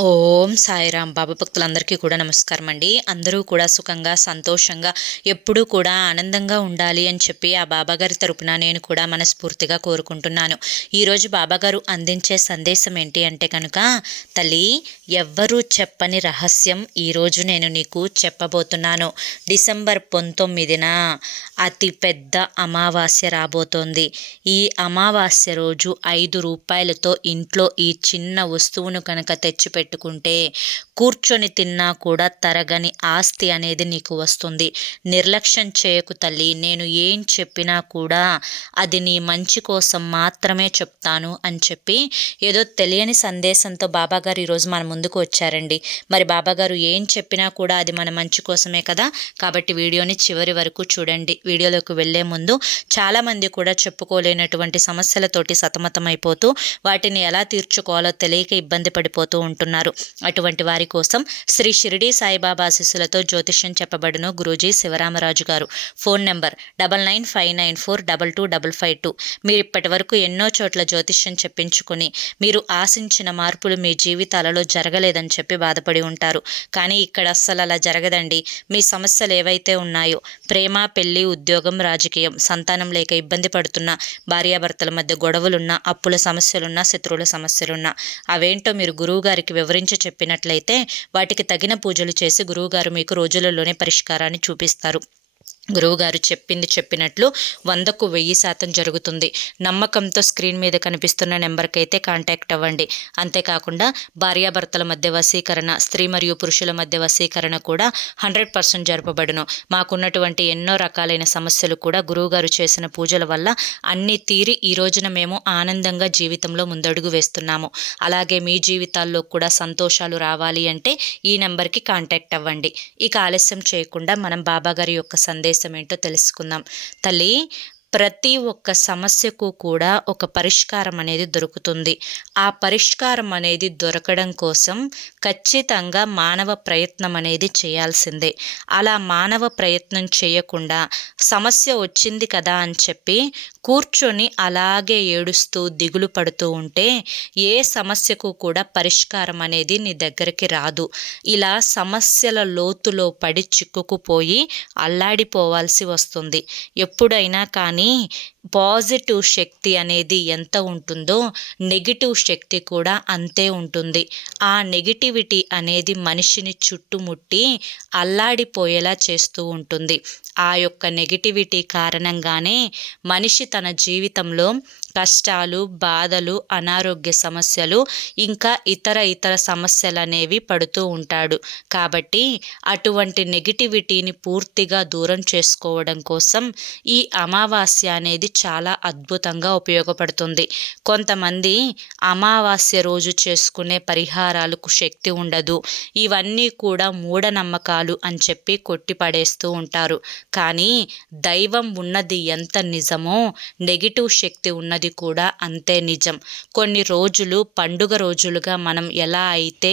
ఓం సాయిరాం. బాబా భక్తులందరికీ కూడా నమస్కారం అండి. అందరూ కూడా సుఖంగా సంతోషంగా ఎప్పుడూ కూడా ఆనందంగా ఉండాలి అని చెప్పి ఆ బాబాగారి తరపున నేను కూడా మనస్ఫూర్తిగా కోరుకుంటున్నాను. ఈరోజు బాబాగారు అందించే సందేశం ఏంటి అంటే కనుక, తల్లి ఎవ్వరూ చెప్పని రహస్యం ఈరోజు నేను నీకు చెప్పబోతున్నాను. డిసెంబర్ 19న అతి పెద్ద అమావాస్య రాబోతోంది. ఈ అమావాస్య రోజు 5 రూపాయలతో ఇంట్లో ఈ చిన్న వస్తువును కనుక తెచ్చిపెట్టుకుంటే కూర్చొని తిన్నా కూడా తరగని ఆస్తి అనేది నీకు వస్తుంది. నిర్లక్ష్యం చేయకు తల్లి. నేను ఏం చెప్పినా కూడా అది నీ మంచి కోసం మాత్రమే చెప్తాను అని చెప్పి ఏదో తెలియని సందేశంతో బాబాగారు ఈరోజు మన ముందుకు వచ్చారండి. మరి బాబాగారు ఏం చెప్పినా కూడా అది మన మంచి కోసమే కదా. కాబట్టి వీడియోని చివరి వరకు చూడండి. వీడియోలోకి వెళ్లే ముందు చాలామంది కూడా చెప్పుకోలేనటువంటి సమస్యలతోటి సతమతమైపోతూ వాటిని ఎలా తీర్చుకోవాలో తెలియక ఇబ్బంది పడిపోతూ ఉంటున్నారు. అటువంటి వారి కోసం శ్రీ షిరిడి సాయిబాబా ఆశీస్సులతో జ్యోతిష్యం చెప్పబడును గురూజీ శివరామరాజు గారు. Phone number 9959422552. మీరు ఇప్పటి వరకు ఎన్నో చోట్ల జ్యోతిష్యం చెప్పించుకుని మీరు ఆశించిన మార్పులు మీ జీవితాలలో జరగలేదని చెప్పి బాధపడి ఉంటారు. కానీ ఇక్కడ అస్సలు అలా జరగదండి. మీ సమస్యలు ఏవైతే ఉన్నాయో, ప్రేమ, పెళ్లి, ఉద్యోగం, రాజకీయం, సంతానం లేక ఇబ్బంది పడుతున్న, భార్యాభర్తల మధ్య గొడవలున్నా, అప్పుల సమస్యలున్నా, శత్రువుల సమస్యలున్నా, అవేంటో మీరు గురువుగారికి వివరించి చెప్పినట్లయితే వాటికి తగిన పూజలు చేసి గురువుగారు మీకు రోజులలోనే పరిష్కారాన్ని చూపిస్తారు. గురువుగారు చెప్పింది చెప్పినట్లు 100కు 1000% జరుగుతుంది. నమ్మకంతో స్క్రీన్ మీద కనిపిస్తున్న నెంబర్కి అయితే కాంటాక్ట్ అవ్వండి. అంతేకాకుండా భార్యాభర్తల మధ్య వశీకరణ, స్త్రీ మరియు పురుషుల మధ్య వశీకరణ కూడా 100% జరపబడును. మాకున్నటువంటి ఎన్నో రకాలైన సమస్యలు కూడా గురువుగారు చేసిన పూజల వల్ల అన్నీ తీరి ఈ రోజున మేము ఆనందంగా జీవితంలో ముందడుగు వేస్తున్నాము. అలాగే మీ జీవితాల్లో కూడా సంతోషాలు రావాలి అంటే ఈ నెంబర్కి కాంటాక్ట్ అవ్వండి. ఇక ఆలస్యం చేయకుండా మనం బాబాగారి యొక్క సందేశం ఏంటో తెలుసుకుందాం. తల్లి, ప్రతి ఒక్క సమస్యకు కూడా ఒక పరిష్కారం అనేది దొరుకుతుంది. ఆ పరిష్కారం అనేది దొరకడం కోసం ఖచ్చితంగా మానవ ప్రయత్నం అనేది చేయాల్సిందే. అలా మానవ ప్రయత్నం చేయకుండా సమస్య వచ్చింది కదా అని చెప్పి కూర్చొని అలాగే ఏడుస్తూ దిగులు పడుతూ ఉంటే ఏ సమస్యకు కూడా పరిష్కారం అనేది నీ దగ్గరికి రాదు. ఇలా సమస్యల లోతులో పడి చిక్కుకుపోయి అల్లాడిపోవాల్సి వస్తుంది. ఎప్పుడైనా కానీ పాజిటివ్ శక్తి అనేది ఎంత ఉంటుందో నెగిటివ్ శక్తి కూడా అంతే ఉంటుంది. ఆ నెగిటివిటీ అనేది మనిషిని చుట్టుముట్టి అల్లాడిపోయేలా చేస్తూ ఉంటుంది. ఆ యొక్క నెగిటివిటీ కారణంగానే మనిషి తన జీవితంలో కష్టాలు, బాధలు, అనారోగ్య సమస్యలు, ఇంకా ఇతర సమస్యలు అనేవి పడుతూ ఉంటాడు. కాబట్టి అటువంటి నెగిటివిటీని పూర్తిగా దూరం చేసుకోవడం కోసం ఈ అమావాస్య అనేది చాలా అద్భుతంగా ఉపయోగపడుతుంది. కొంతమంది అమావాస్య రోజు చేసుకునే పరిహారాలకు శక్తి ఉండదు, ఇవన్నీ కూడా మూఢనమ్మకాలు అని చెప్పి కొట్టిపడేస్తూ ఉంటారు. కానీ దైవం ఉన్నది ఎంత నిజమో నెగిటివ్ శక్తి ఉన్నది కూడా అంతే నిజం. కొన్ని రోజులు పండుగ రోజులుగా మనం ఎలా అయితే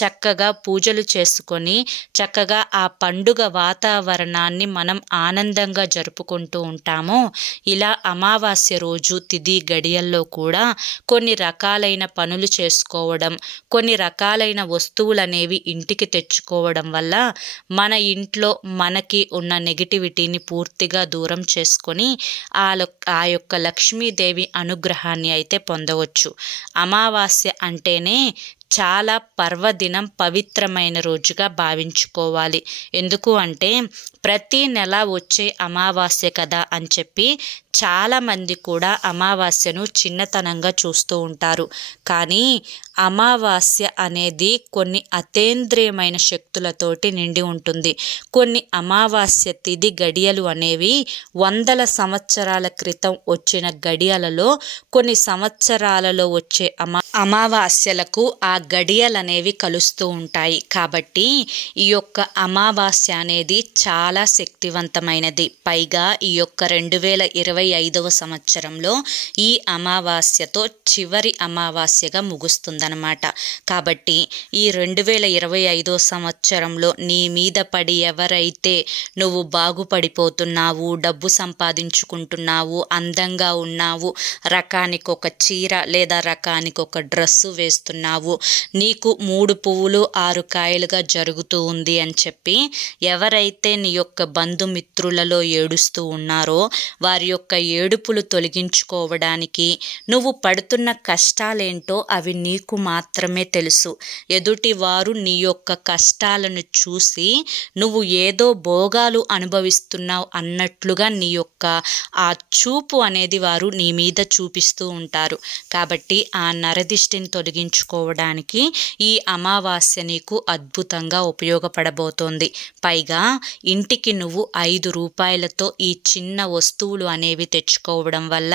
చక్కగా పూజలు చేసుకొని చక్కగా ఆ పండుగ వాతావరణాన్ని మనం ఆనందంగా జరుపుకుంటూ ఉంటామో, ఇలా అమావాస్య రోజు తిథి గడియల్లో కూడా కొన్ని రకాలైన పనులు చేసుకోవడం, కొన్ని రకాలైన వస్తువులు అనేవి ఇంటికి తెచ్చుకోవడం వల్ల మన ఇంట్లో మనకి ఉన్న నెగిటివిటీని పూర్తిగా దూరం చేసుకొని ఆ యొక్క లక్ష్మీదేవి అనుగ్రహాన్ని అయితే పొందవచ్చు. అమావాస్య అంటేనే చాలా పర్వదినం, పవిత్రమైన రోజుగా భావించుకోవాలి. ఎందుకు అంటే ప్రతి నెల వచ్చే అమావాస్య కదా అని చెప్పి చాలామంది కూడా అమావాస్యను చిన్నతనంగా చూస్తూ ఉంటారు. కానీ అమావాస్య అనేది కొన్ని అతీంద్రియమైన శక్తులతోటి నిండి ఉంటుంది. కొన్ని అమావాస్య తిథి గడియలు అనేవి 100ల సంవత్సరాల క్రితం వచ్చిన గడియలలో కొన్ని సంవత్సరాలలో వచ్చే అమావాస్యలకు ఆ గడియలనేవి కలుస్తూ ఉంటాయి. కాబట్టి ఈ యొక్క అమావాస్య అనేది చాలా శక్తివంతమైనది. పైగా ఈ యొక్క 2025వ సంవత్సరంలో ఈ అమావాస్యతో చివరి అమావాస్యగా ముగుస్తుందన్నమాట. కాబట్టి ఈ 2025వ సంవత్సరంలో నీ మీద పడి ఎవరైతే నువ్వు బాగుపడిపోతున్నావు, డబ్బు సంపాదించుకుంటున్నావు, అందంగా ఉన్నావు, రకానికి ఒక చీర లేదా రకానికి ఒక డ్రెస్సు వేస్తున్నావు, నీకు 3 పువ్వులు 6 కాయలుగా జరుగుతూ ఉంది అని చెప్పి ఎవరైతే నీ యొక్క బంధుమిత్రులలో ఏడుస్తూ ఉన్నారో వారి యొక్క ఏడుపులు తొలగించుకోవడానికి నువ్వు పడుతున్న కష్టాలేంటో అవి నీకు మాత్రమే తెలుసు. ఎదుటి వారు నీ యొక్క కష్టాలను చూసి నువ్వు ఏదో భోగాలు అనుభవిస్తున్నావు అన్నట్లుగా నీ యొక్క ఆ చూపు అనేది వారు నీ మీద చూపిస్తూ ఉంటారు. కాబట్టి ఆ నరదిష్టిని తొలగించుకోవడానికి ఈ అమావాస్య నీకు అద్భుతంగా ఉపయోగపడబోతోంది. పైగా ఇంటికి నువ్వు 5 రూపాయలతో ఈ చిన్న వస్తువులు అనేవి తెచ్చుకోవడం వల్ల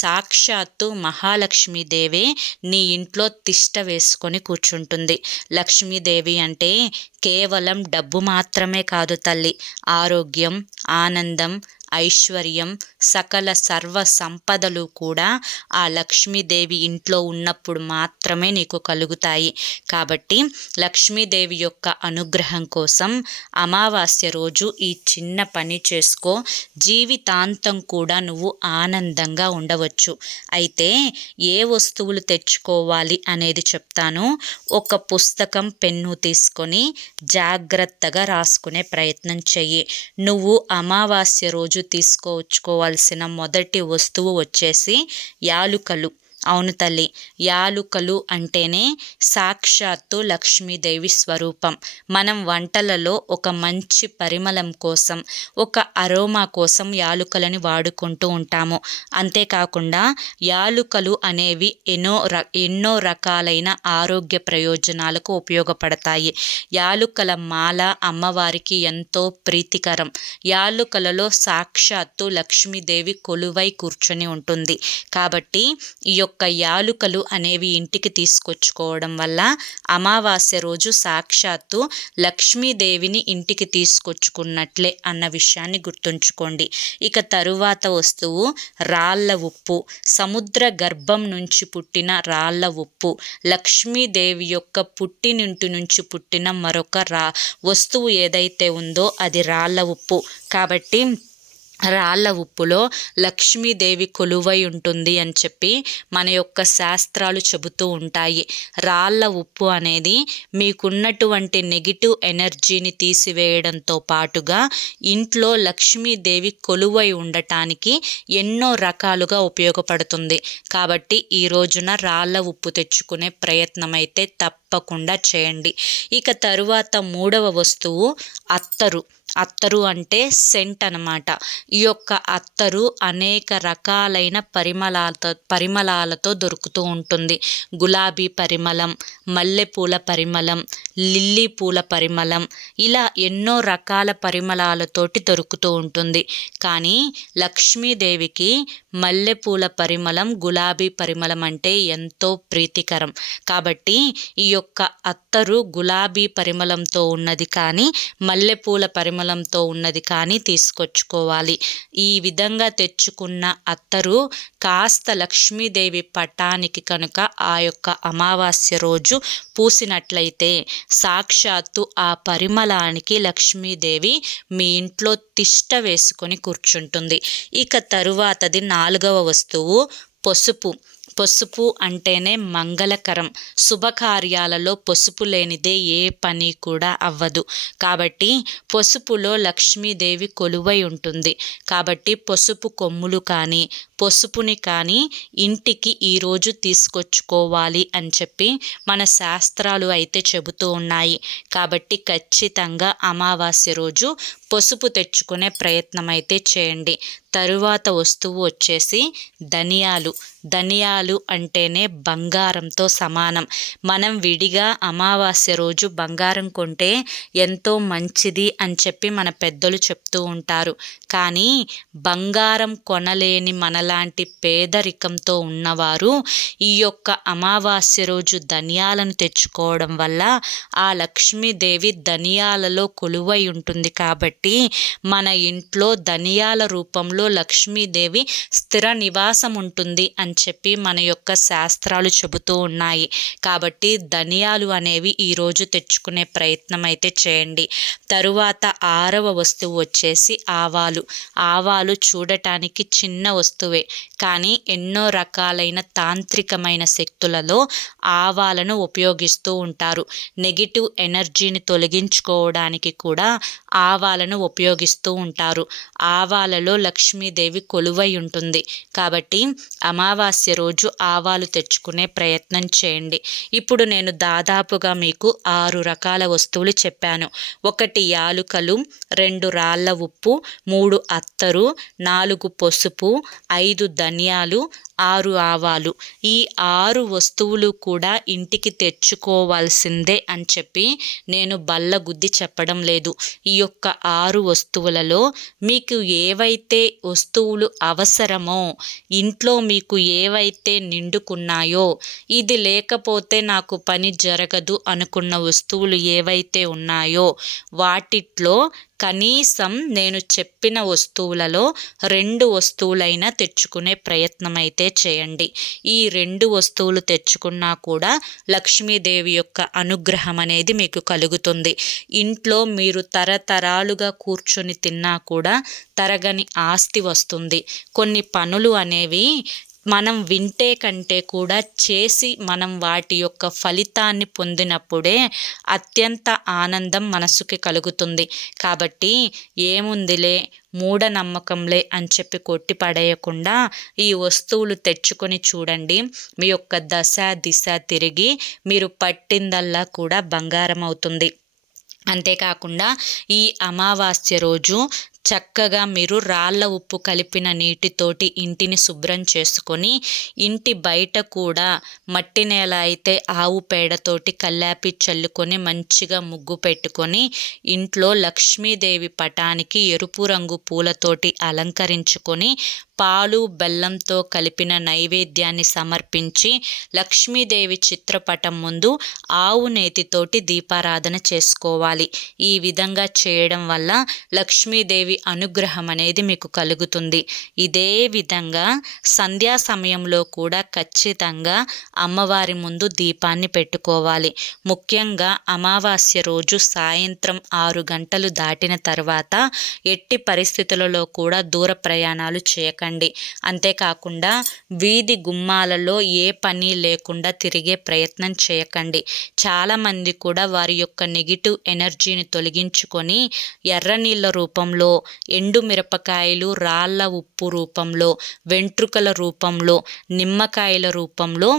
సాక్షాత్తు మహాలక్ష్మీదేవే నీ ఇంట్లో తిష్ట వేసుకొని కూర్చుంటుంది. లక్ష్మీదేవి అంటే కేవలం డబ్బు మాత్రమే కాదు తల్లి, ఆరోగ్యం, ఆనందం, ఐశ్వర్యం, సకల సర్వ సంపదలు కూడా ఆ లక్ష్మీదేవి ఇంట్లో ఉన్నప్పుడు మాత్రమే నీకు కలుగుతాయి. కాబట్టి లక్ష్మీదేవి యొక్క అనుగ్రహం కోసం అమావాస్య రోజు ఈ చిన్న పని చేసుకో, జీవితాంతం కూడా నువ్వు ఆనందంగా ఉండవచ్చు. అయితే ఏ వస్తువులు తెచ్చుకోవాలి అనేది చెప్తాను. ఒక పుస్తకం, పెన్ను తీసుకొని జాగ్రత్తగా రాసుకునే ప్రయత్నం చెయ్యి. నువ్వు అమావాస్య రోజు తీసుకోవచ్చుకోవాల్సిన మొదటి వస్తువు వచ్చేసి యాలుకలు. అవును తల్లి, యాలుకలు అంటేనే సాక్షాత్తు లక్ష్మీదేవి స్వరూపం. మనం వంటలలో ఒక మంచి పరిమళం కోసం, ఒక అరోమా కోసం యాలుకలని వాడుకుంటూ ఉంటాము. అంతేకాకుండా యాలుకలు అనేవి ఎన్నో రకాలైన ఆరోగ్య ప్రయోజనాలకు ఉపయోగపడతాయి. యాలుకల మాల అమ్మవారికి ఎంతో ప్రీతికరం. యాలుకలలో సాక్షాత్తు లక్ష్మీదేవి కొలువై కూర్చొని ఉంటుంది. కాబట్టి ఈ యొక్క యాలుకలు అనేవి ఇంటికి తీసుకొచ్చుకోవడం వల్ల అమావాస్య రోజు సాక్షాత్తు లక్ష్మీదేవిని ఇంటికి తీసుకొచ్చుకున్నట్లే అన్న విషయాన్ని గుర్తుంచుకోండి. ఇక తరువాత వస్తువు రాళ్ళ ఉప్పు. సముద్ర గర్భం నుంచి పుట్టిన రాళ్ళ ఉప్పు. లక్ష్మీదేవి యొక్క పుట్టినింటి నుంచి పుట్టిన మరొక వస్తువు ఏదైతే ఉందో అది రాళ్ళ ఉప్పు. కాబట్టి రాళ్ళ ఉప్పులో లక్ష్మీదేవి కొలువై ఉంటుంది అని చెప్పి మన యొక్క శాస్త్రాలు చెబుతూ ఉంటాయి. రాళ్ళ ఉప్పు అనేది మీకున్నటువంటి నెగిటివ్ ఎనర్జీని తీసివేయడంతో పాటుగా ఇంట్లో లక్ష్మీదేవి కొలువై ఉండటానికి ఎన్నో రకాలుగా ఉపయోగపడుతుంది. కాబట్టి ఈ రోజున రాళ్ళ ఉప్పు తెచ్చుకునే ప్రయత్నం అయితే తప్పకుండా చేయండి. ఇక తరువాత 3వ వస్తువు అత్తరు. అత్తరు అంటే సెంట్ అన్నమాట. ఈ యొక్క అత్తరు అనేక రకాలైన పరిమళాలతో దొరుకుతూ ఉంటుంది. గులాబీ పరిమళం, మల్లెపూల పరిమళం, లిల్లీ పూల పరిమళం, ఇలా ఎన్నో రకాల పరిమళాలతోటి దొరుకుతూ ఉంటుంది. కానీ లక్ష్మీదేవికి మల్లెపూల పరిమళం, గులాబీ పరిమళం అంటే ఎంతో ప్రీతికరం. కాబట్టి ఈ యొక్క అత్తరు గులాబీ పరిమళంతో ఉన్నది కానీ మల్లెపూల పరిమళంతో ఉన్నది కానీ తీసుకొచ్చుకోవాలి. ఈ విధంగా తెచ్చుకున్న అత్తరు కాస్త లక్ష్మీదేవి పటానికి కనుక ఆ యొక్క అమావాస్య రోజు పూసినట్లయితే సాక్షాత్తు ఆ పరిమళానికి లక్ష్మీదేవి మీ ఇంట్లో తిష్ట వేసుకొని కూర్చుంటుంది. ఇక తరువాతది 4వ వస్తువు పసుపు. పసుపు అంటేనే మంగళకరం. శుభకార్యాలలో పసుపు లేనిదే ఏ పని కూడా అవ్వదు. కాబట్టి పసుపులో లక్ష్మీదేవి కొలువై ఉంటుంది. కాబట్టి పసుపు కొమ్ములు కానీ పసుపుని కానీ ఇంటికి ఈరోజు తీసుకొచ్చుకోవాలి అని చెప్పి మన శాస్త్రాలు అయితే చెబుతూ ఉన్నాయి. కాబట్టి ఖచ్చితంగా అమావాస్య రోజు పసుపు తెచ్చుకునే ప్రయత్నం అయితే చేయండి. తరువాత వస్తువు వచ్చేసి ధనియాలు. ధనియాలు అంటేనే బంగారంతో సమానం. మనం విడిగా అమావాస్య రోజు బంగారం కొంటే ఎంతో మంచిది అని చెప్పి మన పెద్దలు చెప్తూ ఉంటారు. కానీ బంగారం కొనలేని మనలాంటి పేదరికంతో ఉన్నవారు ఈ యొక్క అమావాస్య రోజు ధనియాలను తెచ్చుకోవడం వల్ల ఆ లక్ష్మీదేవి ధనియాలలో కొలువై ఉంటుంది. కాబట్టి కాబట్టి మన ఇంట్లో ధనియాల రూపంలో లక్ష్మీదేవి స్థిర నివాసం ఉంటుంది అని చెప్పి మన యొక్క శాస్త్రాలు చెబుతూ ఉన్నాయి. కాబట్టి ధనియాలు అనేవి ఈరోజు తెచ్చుకునే ప్రయత్నం అయితే చేయండి. తరువాత 6వ వస్తువు వచ్చేసి ఆవాలు. ఆవాలు చూడటానికి చిన్న వస్తువే, కానీ ఎన్నో రకాలైన తాంత్రికమైన శక్తులలో ఆవాలను ఉపయోగిస్తూ ఉంటారు. నెగిటివ్ ఎనర్జీని తొలగించుకోవడానికి కూడా ఆవాలను ఉపయోగిస్తూ ఉంటారు. ఆవాలలో లక్ష్మీదేవి కొలువై ఉంటుంది. కాబట్టి అమావాస్య రోజు ఆవాలు తెచ్చుకునే ప్రయత్నం చేయండి. ఇప్పుడు నేను దాదాపుగా మీకు 6 రకాల వస్తువులు చెప్పాను. 1 యాలుకలు, 2 రాళ్ళ ఉప్పు, 3 అత్తరు, 4 పసుపు, 5 ధనియాలు, 6 ఆవాలు. ఈ 6 వస్తువులు కూడా ఇంటికి తెచ్చుకోవాల్సిందే అని చెప్పి నేను బల్లగుద్ది చెప్పడం లేదు. ఈ యొక్క 6 వస్తువులలో మీకు ఏవైతే వస్తువులు అవసరమో, ఇంట్లో మీకు ఏవైతే నిండుకున్నాయో, ఇది లేకపోతే నాకు పని జరగదు అనుకున్న వస్తువులు ఏవైతే ఉన్నాయో వాటిట్లో కనీసం నేను చెప్పిన వస్తువులలో 2 వస్తువులైనా తెచ్చుకునే ప్రయత్నం అయితే చేయండి. ఈ 2 వస్తువులు తెచ్చుకున్నా కూడా లక్ష్మీదేవి యొక్క అనుగ్రహం అనేది మీకు కలుగుతుంది. ఇంట్లో మీరు తరతరాలుగా కూర్చొని తిన్నా కూడా తరగని ఆస్తి వస్తుంది. కొన్ని పనులు అనేవి మనం వింటే కంటే కూడా చేసి మనం వాటి యొక్క ఫలితాన్ని పొందినప్పుడే అత్యంత ఆనందం మనసుకి కలుగుతుంది. కాబట్టి ఏముందిలే, మూఢనమ్మకంలే అని చెప్పి కొట్టి పడేయకుండా ఈ వస్తువులు తెచ్చుకొని చూడండి. మీ యొక్క దశ దిశ తిరిగి మీరు పట్టిందల్లా కూడా బంగారం అవుతుంది. అంతేకాకుండా ఈ అమావాస్య రోజు చక్కగా మీరు రాళ్ళ ఉప్పు కలిపిన నీటితోటి ఇంటిని శుభ్రం చేసుకొని, ఇంటి బయట కూడా మట్టి నేల అయితే ఆవు పేడతోటి కల్లాపి చల్లుకొని మంచిగా ముగ్గు పెట్టుకొని, ఇంట్లో లక్ష్మీదేవి పటానికి ఎరుపు రంగు పూలతోటి అలంకరించుకొని, పాలు బెల్లంతో కలిపిన నైవేద్యాన్ని సమర్పించి, లక్ష్మీదేవి చిత్రపటం ముందు ఆవు నేతితోటి దీపారాధన చేసుకోవాలి. ఈ విధంగా చేయడం వల్ల లక్ష్మీదేవి అనుగ్రహం అనేది మీకు కలుగుతుంది. ఇదే విధంగా సంధ్యా సమయంలో కూడా ఖచ్చితంగా అమ్మవారి ముందు దీపాన్ని పెట్టుకోవాలి. ముఖ్యంగా అమావాస్య రోజు సాయంత్రం 6 గంటలు దాటిన తర్వాత ఎట్టి పరిస్థితులలో కూడా దూర ప్రయాణాలు చేయకండి. అంతేకాకుండా వీధి గుమ్మాలలో ఏ పని లేకుండా తిరిగే ప్రయత్నం చేయకండి. చాలామంది కూడా వారి యొక్క నెగిటివ్ ఎనర్జీని తొలగించుకొని ఎర్ర నీళ్ళ రూపంలో, ఎండు మిరపకాయలు, రాళ్ళ ఉప్పు రూపంలో, వెంట్రుకల రూపంలో, నిమ్మకాయల రూపంలో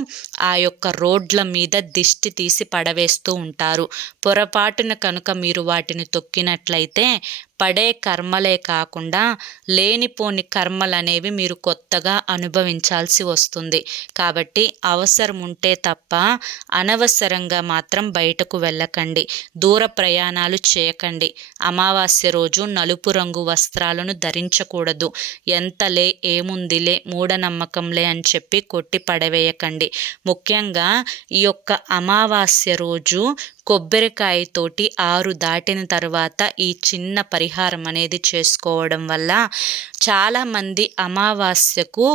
ఆ యొక్క రోడ్ల మీద దిష్టి తీసి పడవేస్తూ ఉంటారు. పొరపాటున కనుక మీరు వాటిని తొక్కినట్లయితే పడే కర్మలే కాకుండా లేనిపోని కర్మలు అనేవి మీరు కొత్తగా అనుభవించాల్సి వస్తుంది. కాబట్టి అవసరం ఉంటే తప్ప అనవసరంగా మాత్రం బయటకు వెళ్ళకండి. దూర ప్రయాణాలు చేయకండి. అమావాస్య రోజు నలుపు రంగు వస్త్రాలను ధరించకూడదు. ఎంతలే, ఏముందిలే, మూఢనమ్మకంలే అని చెప్పి కొట్టి పడవేయకండి. ముఖ్యంగా ఈ యొక్క అమావాస్య రోజు కొబ్బరికాయతోటి 6 దాటిన తర్వాత ఈ చిన్న పరిహారం అనేది చేసుకోవడం వల్ల చాలామంది అమావాస్యకు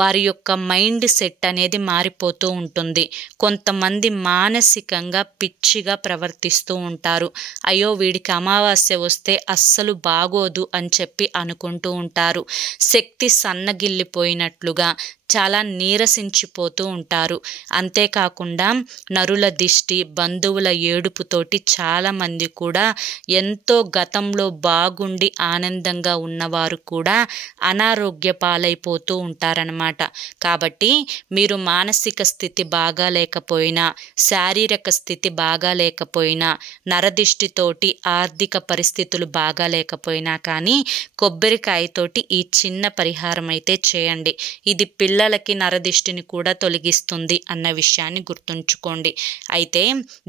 వారి యొక్క మైండ్ సెట్ అనేది మారిపోతూ ఉంటుంది. కొంతమంది మానసికంగా పిచ్చిగా ప్రవర్తిస్తూ ఉంటారు. అయ్యో వీడికి అమావాస్య వస్తే అస్సలు బాగోదు అని చెప్పి అనుకుంటూ ఉంటారు. శక్తి సన్నగిల్లిపోయినట్లుగా చాలా నీరసించిపోతూ ఉంటారు. అంతేకాకుండా నరుల దిష్టి, బంధువుల ఏడుపుతోటి చాలామంది కూడా ఎంతో గతంలో బాగుండి ఆనందంగా ఉన్నవారు కూడా అనారోగ్య పాలైపోతూ ఉంటారనమాట. కాబట్టి మీరు మానసిక స్థితి బాగా లేకపోయినా, శారీరక స్థితి బాగా లేకపోయినా, నరదిష్టితోటి ఆర్థిక పరిస్థితులు బాగా లేకపోయినా కానీ కొబ్బరికాయతోటి ఈ చిన్న పరిహారం అయితే చేయండి. ఇది పిల్లల పిల్లలకి నరదిష్టిని కూడా తొలగిస్తుంది అన్న విషయాన్ని గుర్తుంచుకోండి. అయితే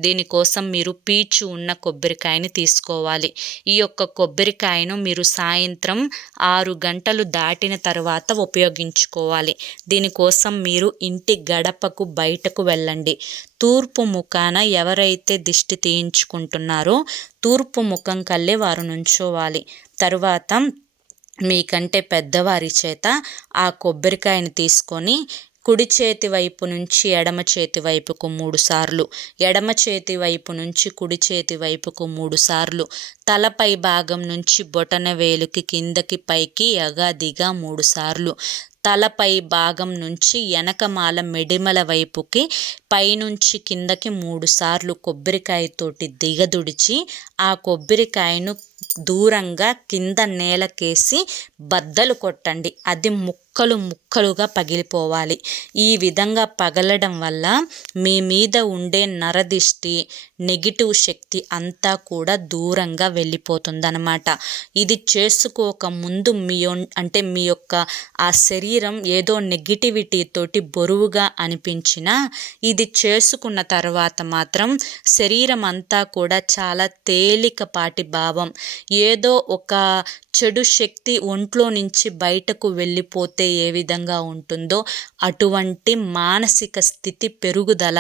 దీనికోసం మీరు పీచు ఉన్న కొబ్బరికాయని తీసుకోవాలి. ఈ యొక్క కొబ్బరికాయను మీరు సాయంత్రం 6 గంటలు దాటిన తర్వాత ఉపయోగించుకోవాలి. దీనికోసం మీరు ఇంటి గడపకు బయటకు వెళ్ళండి. తూర్పు ముఖాన ఎవరైతే దిష్టి తీయించుకుంటున్నారో తూర్పు ముఖం కల్లే వారు నుంచోవాలి. తరువాత మీకంటే పెద్దవారి చేత ఆ కొబ్బరికాయను తీసుకొని కుడి చేతి వైపు నుంచి ఎడమ చేతి వైపుకు 3 సార్లు, ఎడమ చేతి వైపు నుంచి కుడి చేతి వైపుకు 3 సార్లు, తలపై భాగం నుంచి బొటన వేలుకి కిందకి పైకి యగాదిగా 3 సార్లు, తలపై భాగం నుంచి వెనకమాల మెడిమల వైపుకి పైనుంచి కిందకి 3 సార్లు కొబ్బరికాయతోటి దిగదుడిచి ఆ కొబ్బరికాయను దూరంగా కింద నేలకేసి బద్దలు కొట్టండి. అది ముక్కలుగా పగిలిపోవాలి. ఈ విధంగా పగలడం వల్ల మీ మీద ఉండే నరదిష్టి, నెగిటివ్ శక్తి అంతా కూడా దూరంగా వెళ్ళిపోతుందన్నమాట. ఇది చేసుకోక ముందు మీ యొక్క ఆ శరీరం ఏదో నెగిటివిటీ తోటి బరువుగా అనిపించినా ఇది చేసుకున్న తర్వాత మాత్రం శరీరం అంతా కూడా చాలా తేలికపాటి భావం, ఏదో ఒక చెడు శక్తి ఒంట్లో నుంచి బయటకు వెళ్ళిపోతే ఏ విధంగా ఉంటుందో అటువంటి మానసిక స్థితి పెరుగుదల,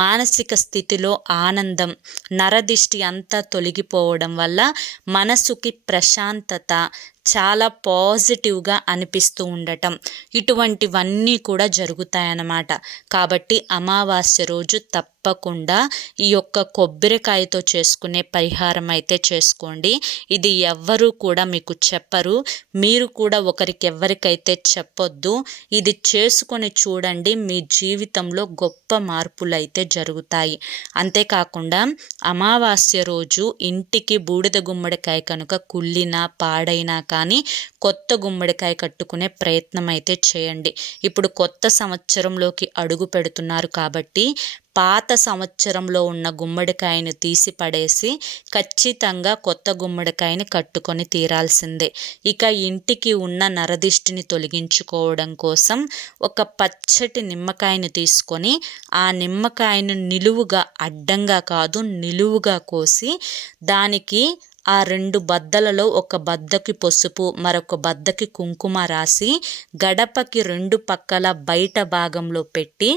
మానసిక స్థితిలో ఆనందం, నరదిష్టి అంతా తొలగిపోవడం వల్ల మనసుకి ప్రశాంతత, చాలా పాజిటివ్గా అనిపిస్తూ ఉండటం, ఇటువంటివన్నీ కూడా జరుగుతాయన్నమాట. కాబట్టి అమావాస్య రోజు తప్పకుండా ఈ యొక్క కొబ్బరికాయతో చేసుకునే పరిహారం అయితే చేసుకోండి. ఇది ఎవ్వరూ కూడా మీకు చెప్పరు, మీరు కూడా ఎవరికైతే చెప్పొద్దు. ఇది చేసుకొని చూడండి, మీ జీవితంలో గొప్ప మార్పులు అయితే జరుగుతాయి. అంతేకాకుండా అమావాస్య రోజు ఇంటికి బూడిద గుమ్మడికాయ కనుక కుళ్ళినా పాడైనా కానీ కొత్త గుమ్మడికాయ కట్టుకునే ప్రయత్నం అయితే చేయండి. ఇప్పుడు కొత్త సంవత్సరంలోకి అడుగు పెడుతున్నారు కాబట్టి పాత సంవత్సరంలో ఉన్న గుమ్మడికాయను తీసి పడేసి ఖచ్చితంగా కొత్త గుమ్మడికాయని కట్టుకొని తీరాల్సిందే. ఇక ఇంటికి ఉన్న నరదిష్టిని తొలగించుకోవడం కోసం ఒక పచ్చటి నిమ్మకాయని తీసుకొని ఆ నిమ్మకాయను నిలువుగా, అడ్డంగా కాదు నిలువుగా కోసి దానికి ఆ 2 బద్దలలో ఒక బద్దకి పసుపు, మరొక బద్దకి కుంకుమ రాసి గడపకి 2 పక్కల బయట భాగంలో పెట్టి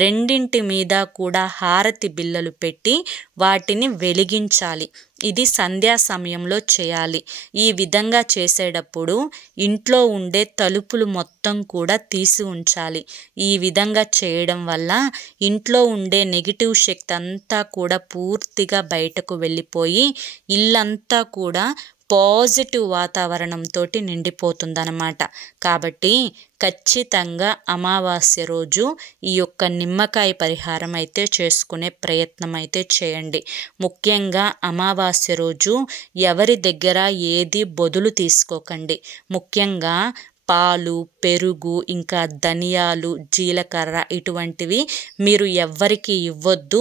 రెండింటి మీద కూడా హారతి బిళ్ళలు పెట్టి వాటిని వెలిగించాలి. ఇది సంధ్యా సమయంలో చేయాలి. ఈ విధంగా చేసేటప్పుడు ఇంట్లో ఉండే తలుపులు మొత్తం కూడా తీసి ఉంచాలి. ఈ విధంగా చేయడం వల్ల ఇంట్లో ఉండే నెగిటివ్ శక్తి అంతా కూడా పూర్తిగా బయటకు వెళ్ళిపోయి ఇల్లంతా కూడా పాజిటివ్ వాతావరణంతో నిండిపోతుందన్నమాట. కాబట్టి ఖచ్చితంగా అమావాస్య రోజు ఈ యొక్క నిమ్మకాయ పరిహారం అయితే చేసుకునే ప్రయత్నం అయితే చేయండి. ముఖ్యంగా అమావాస్య రోజు ఎవరి దగ్గర ఏది బదులు తీసుకోకండి. ముఖ్యంగా పాలు, పెరుగు, ఇంకా ధనియాలు, జీలకర్ర ఇటువంటివి మీరు ఎవ్వరికి ఇవ్వద్దు.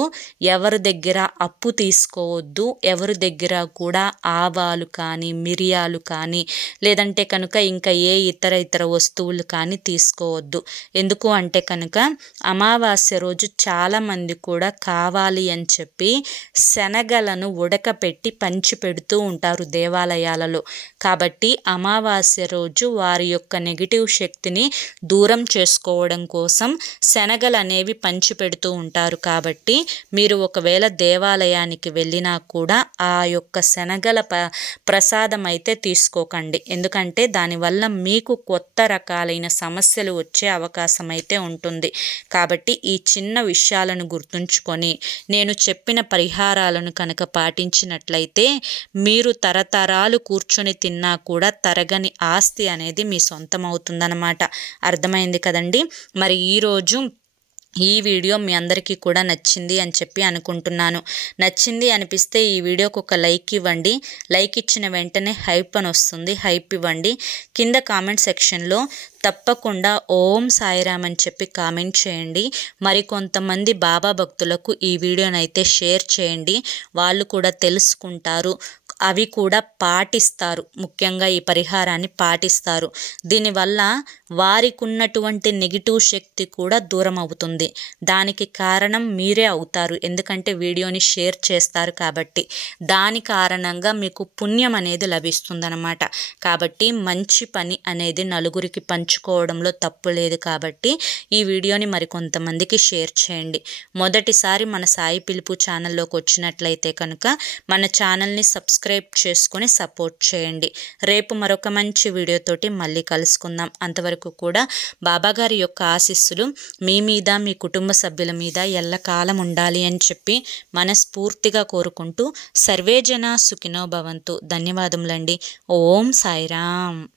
ఎవరి దగ్గర అప్పు తీసుకోవద్దు. ఎవరి దగ్గర కూడా ఆవాలు కానీ, మిరియాలు కానీ, లేదంటే కనుక ఇంకా ఏ ఇతర వస్తువులు కానీ తీసుకోవద్దు. ఎందుకు అంటే కనుక అమావాస్య రోజు చాలామంది కూడా కావాలి అని చెప్పి శనగలను ఉడకపెట్టి పంచి పెడుతూ ఉంటారు దేవాలయాలలో. కాబట్టి అమావాస్య రోజు వారి యొక్క నెగిటివ్ శక్తిని దూరం చేసుకోవడం కోసం శనగలు అనేవి పంచి పెడుతూ ఉంటారు. కాబట్టి మీరు ఒకవేళ దేవాలయానికి వెళ్ళినా కూడా ఆ యొక్క శనగల ప్రసాదం అయితే తీసుకోకండి. ఎందుకంటే దానివల్ల మీకు కొత్త రకాలైన సమస్యలు వచ్చే అవకాశం అయితే ఉంటుంది. కాబట్టి ఈ చిన్న విషయాలను గుర్తుంచుకొని నేను చెప్పిన పరిహారాలను కనుక పాటించినట్లయితే మీరు తరతరాలు కూర్చొని తిన్నా కూడా తరగని ఆస్తి అనేది మీ సొంతమవుతుందన్నమాట. అర్థమైంది కదండి. మరి ఈరోజు ఈ వీడియో మీ అందరికీ కూడా నచ్చింది అని చెప్పి అనుకుంటున్నాను. నచ్చింది అనిపిస్తే ఈ వీడియోకి ఒక లైక్ ఇవ్వండి. లైక్ ఇచ్చిన వెంటనే హైప్ అని వస్తుంది, హైప్ ఇవ్వండి. కింద కామెంట్ సెక్షన్లో తప్పకుండా ఓం సాయిరామ్ అని చెప్పి కామెంట్ చేయండి. మరికొంతమంది బాబా భక్తులకు ఈ వీడియోనైతే షేర్ చేయండి, వాళ్ళు కూడా తెలుసుకుంటారు. అవి కూడా పాటిస్తారు. ముఖ్యంగా ఈ పరిహారాన్ని పాటిస్తారు. దీనివల్ల వారికి ఉన్నటువంటి నెగిటివ్ శక్తి కూడా దూరం అవుతుంది. దానికి కారణం మీరే అవుతారు. ఎందుకంటే వీడియోని షేర్ చేస్తారు కాబట్టి. దాని కారణంగా మీకు పుణ్యం అనేది లభిస్తుందన్నమాట. కాబట్టి మంచి పని అనేది నలుగురికి పంచుకోవడంలో తప్పు లేదు. కాబట్టి ఈ వీడియోని మరికొంతమందికి షేర్ చేయండి. మొదటిసారి మన సాయి పిలుపు ఛానల్లోకి వచ్చినట్లయితే కనుక మన ఛానల్ని సబ్స్క్రైబ్ చేసుకొని సపోర్ట్ చేయండి. రేపు మరొక మంచి వీడియోతోటి మళ్ళీ కలుసుకుందాం. అంతవరకు కూడా బాబాగారి యొక్క ఆశీస్సులు మీ మీద, మీ కుటుంబ సభ్యుల మీద ఎల్లకాలం ఉండాలి అని చెప్పి మనస్ఫూర్తిగా కోరుకుంటూ సర్వేజన సుఖినో భవంతు. ధన్యవాదములండి. ఓం సాయిరామ్.